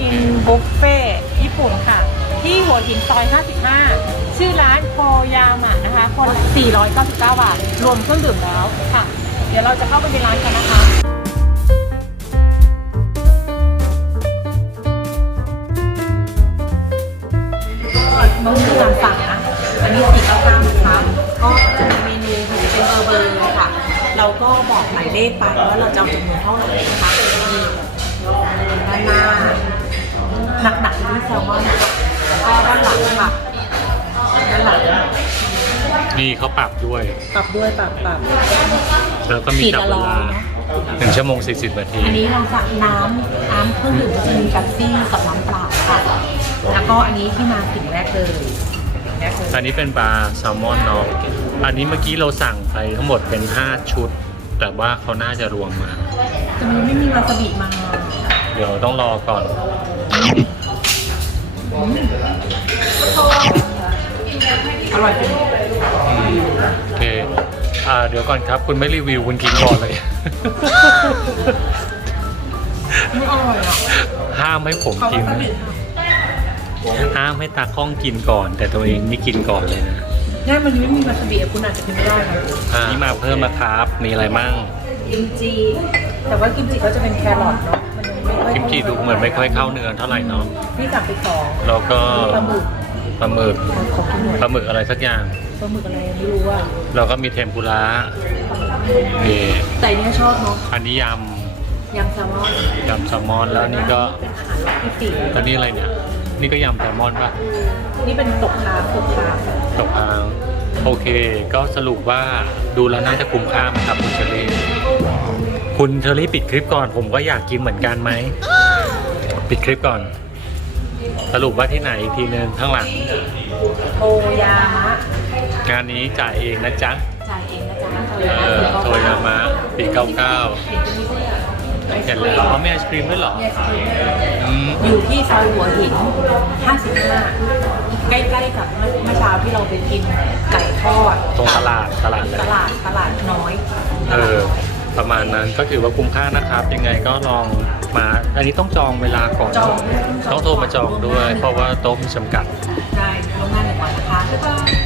กินบุฟเฟ่ญี่ปุ่นค่ะ ที่หัวหินซอย 55 ชื่อร้านโคยามะนะคะ คนละ499 บาท รวมเครื่องดื่มแล้วค่ะ เดี๋ยวเราจะเข้าไปในร้านกันนะคะน้องมีการสั่งนะอันนี้สี่เก้าเก้านะคะก็จะมีเมนูค่ะจะเป็นเบอร์เบอร์ค่ะ เราก็บอกหมายเลขไปว่าเราจะเอาจำนวนเท่าไหร่นะคะนี่ด้านหน้า หนักๆนี่ แซลมอนนะคะแล้วก็ด้านหลังค่ะด้านหลังนี่เขาปรับด้วย ปรับด้วยปรับปรับแล้วก็มีขีดจับละเวร้อลายเนอะหนึ่งชั่วโมงสี่สิบนาที อันนี้เราสั่งน้ำน้ำเครื่องดื่มก็จะมีแป๊บซี่กับน้ำเปล่าค่ะ แล้วก็อันนี้ที่มาถึงแรกเลยถึงแรกเลยอันนี้เป็นปลาแซลมอนเนาะ อันนี้เมื่อกี้เราสั่งไปทั้งหมดเป็น 5 ชุด แต่ว่าเขาน่าจะรวมมา จะมีไม่มีวาซาบิมา เดี๋ยวต้องรอก่อน อร่อยจริงโอเคอ่าเดี๋ยวก่อนครับ คุณไม่รีวิวคุณกินก่อนเลย ไม่อร่อยอะห้ามให้ผมเขากิวานซาบิค่ะห้ามให้ตากล้องกินก่อน แต่ตัวเองนี่กินก่อนเลยนะง่ายมันไม่มีวาซาบิอะคุณอาจจะกินไม่ได้นะอ่านี่มาเพิ่มนะครับ มีอะไรมั่งกิมจิแต่ว่ากิมจิเขาจะเป็นแครอทเนาะ มันยังไม่ค่อยกิมจิดูเหมือนไม่ค่อยเข้าเนื้อเท่าไหร่เนาะนี่สั่งไปสองแล้วก็ปลาหมึกปลาหมึกขอกินหน่อยปลาหมึกอะไรสักอย่างปลาหมึกอะไรไม่รู้อะแล้วก็มีเทมปุระนี่แต่อันเนี้ยชอบเนาะอันนี้ยยำแซลมอนำยำแซลมอนแล้วอันนี่ก็เป็นอาหารที่สี่แล้วนี่อะไรเนี่ยนี่ก็ยำแซลมอนป่ะนี่เป็นตกคางตกคางตกอ่างโอเค ก็สรุปว่าดูแล้วน่าจะคุ้มค่าไหมครับคุณเชอรี่ คุณเชอรี่ปิดคลิปก่อน ผมก็อยากกินเหมือนกันไหม ปิดคลิปก่อน สรุปว่าที่ไหนอีกทีนึงข้างหลัง โอยามะงานนี้จ่ายเองนะจ๊ะ จ่ายเองนะจ๊ะเออโทยนามะปีเก้าเก้าเห็นตรงนี้ด้วยอะไอศเห็นกรีแล้วมเขามีไอศครีมด้วยเหรอมีไอศกรีมด้วยอืม อยู่ที่ซอยหัวหิน 55 ใกล้ๆกับเมื่อเช้าที่เราไปกินไก่ทอดตรงตลาดตลาดเลยตลาดตลาดน้อย เออ ประมาณนั้นก็ถือว่าคุ้มค่านะครับ ยังไงก็ลองมา อันนี้ต้องจองเวลาก่อนจองต้องโทรมาจองด้วย เพราะว่าโต๊ะมีจำกัด ได้ล่วงหน้าหนึ่งวันนะคะบ๊ายบาย